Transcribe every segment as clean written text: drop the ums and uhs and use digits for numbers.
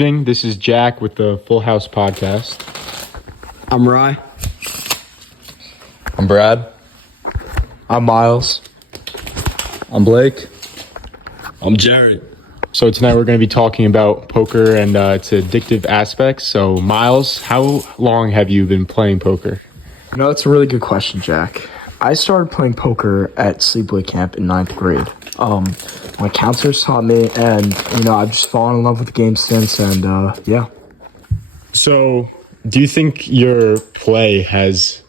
evening. This is Jack with the Full House Podcast. I'm Rye. I'm Brad. I'm Miles. I'm Blake. I'm Jared. So tonight we're going to be talking about poker and its addictive aspects. So Miles, how long have you been playing poker? That's a really good question, Jack. I started playing poker at sleepaway camp in 9th grade. My counselors taught me, and I've just fallen in love with the game since. And yeah. So, do you think your play has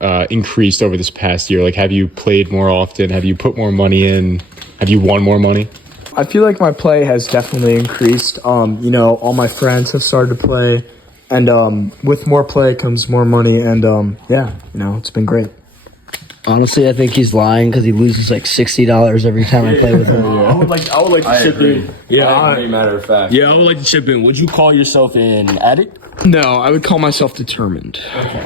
increased over this past year? Like, have you played more often? Have you put more money in? Have you won more money? I feel like my play has definitely increased. All my friends have started to play, and with more play comes more money. And it's been great. Honestly, I think he's lying because he loses like $60 every time I play with him. I would like to chip in. Yeah, I agree, matter of fact. Yeah, I would like to chip in. Would you call yourself an addict? No, I would call myself determined. Okay.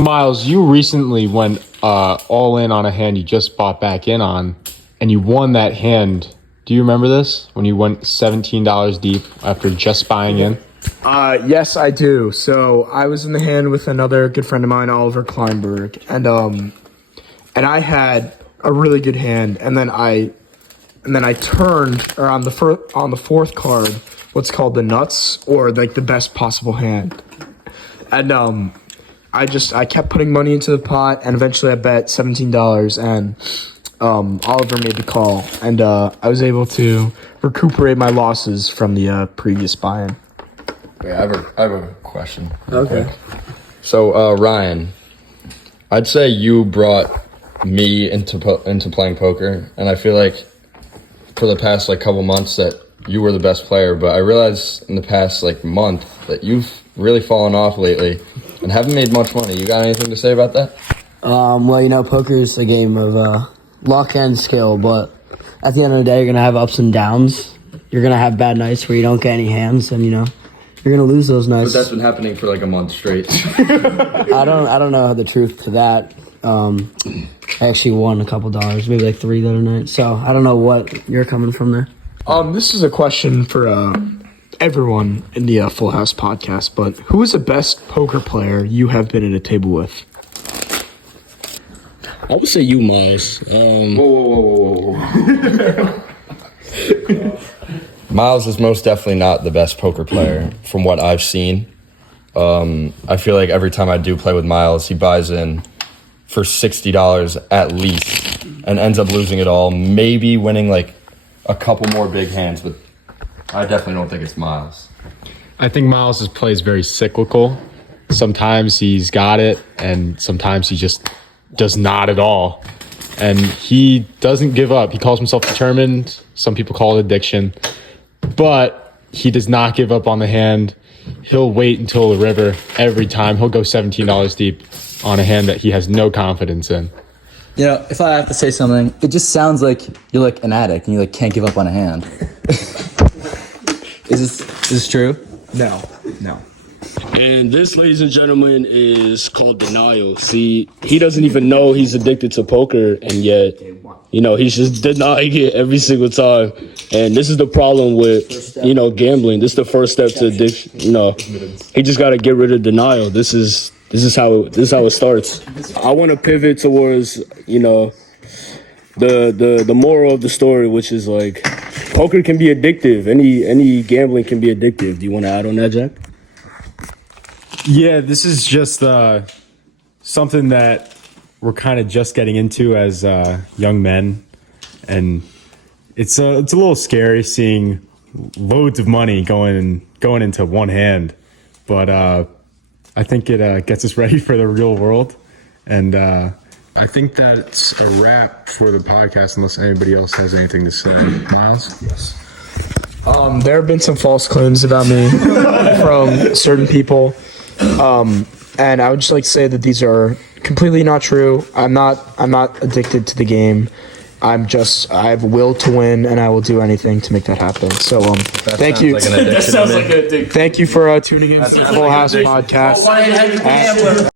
Miles, you recently went all in on a hand you just bought back in on, and you won that hand. Do you remember this? When you went $17 deep after just buying in? Yes, I do. So I was in the hand with another good friend of mine, Oliver Kleinberg, and I had a really good hand, and then I turned on the fourth card what's called the nuts, or like the best possible hand, and I kept putting money into the pot, and eventually I bet $17, and Oliver made the call, and I was able to recuperate my losses from the previous buy-in. Wait, I have a question. Okay. So Ryan, I'd say you brought me into playing poker, and I feel like for the past couple months that you were the best player, but I realized in the past month that you've really fallen off lately and haven't made much money. You got anything to say about that? Poker is a game of luck and skill, but at the end of the day, you're gonna have ups and downs. You're gonna have bad nights where you don't get any hands, and you're gonna lose those nights. But that's been happening for a month straight. I don't know the truth to that. I actually won a couple dollars, maybe $3 the other night. So I don't know what you're coming from there. This is a question for everyone in the Full House Podcast, but who is the best poker player you have been at a table with? I would say you, Miles. Whoa. Miles is most definitely not the best poker player from what I've seen. I feel like every time I do play with Miles, he buys in for $60 at least and ends up losing it all, maybe winning a couple more big hands, but I definitely don't think it's Miles. I think Miles' play is very cyclical. Sometimes he's got it, and sometimes he just does not at all. And he doesn't give up. He calls himself determined. Some people call it addiction. But he does not give up on the hand. He'll wait until the river every time. He'll go $17 deep on a hand that he has no confidence in. If I have to say something, it just sounds like you're an addict and you can't give up on a hand. Is this true? No. And this, ladies and gentlemen, is called denial. See, he doesn't even know he's addicted to poker, and yet, he's just denying it every single time. And this is the problem with, gambling. This is the first step to addiction. He just got to get rid of denial. This is how it starts. I want to pivot towards, the moral of the story, which is poker can be addictive. Any gambling can be addictive. Do you want to add on that, Jack? Yeah, this is just something that we're kind of just getting into as young men, and it's a little scary seeing loads of money going into one hand, but I think it gets us ready for the real world, and I think that's a wrap for the podcast. Unless anybody else has anything to say, Miles. Yes. There have been some false claims about me from certain people. And I would just like to say that these are completely not true. I'm not addicted to the game. I have a will to win, and I will do anything to make that happen. So, thank you. That sounds like an addiction. Thank you for tuning in to the Full House Podcast.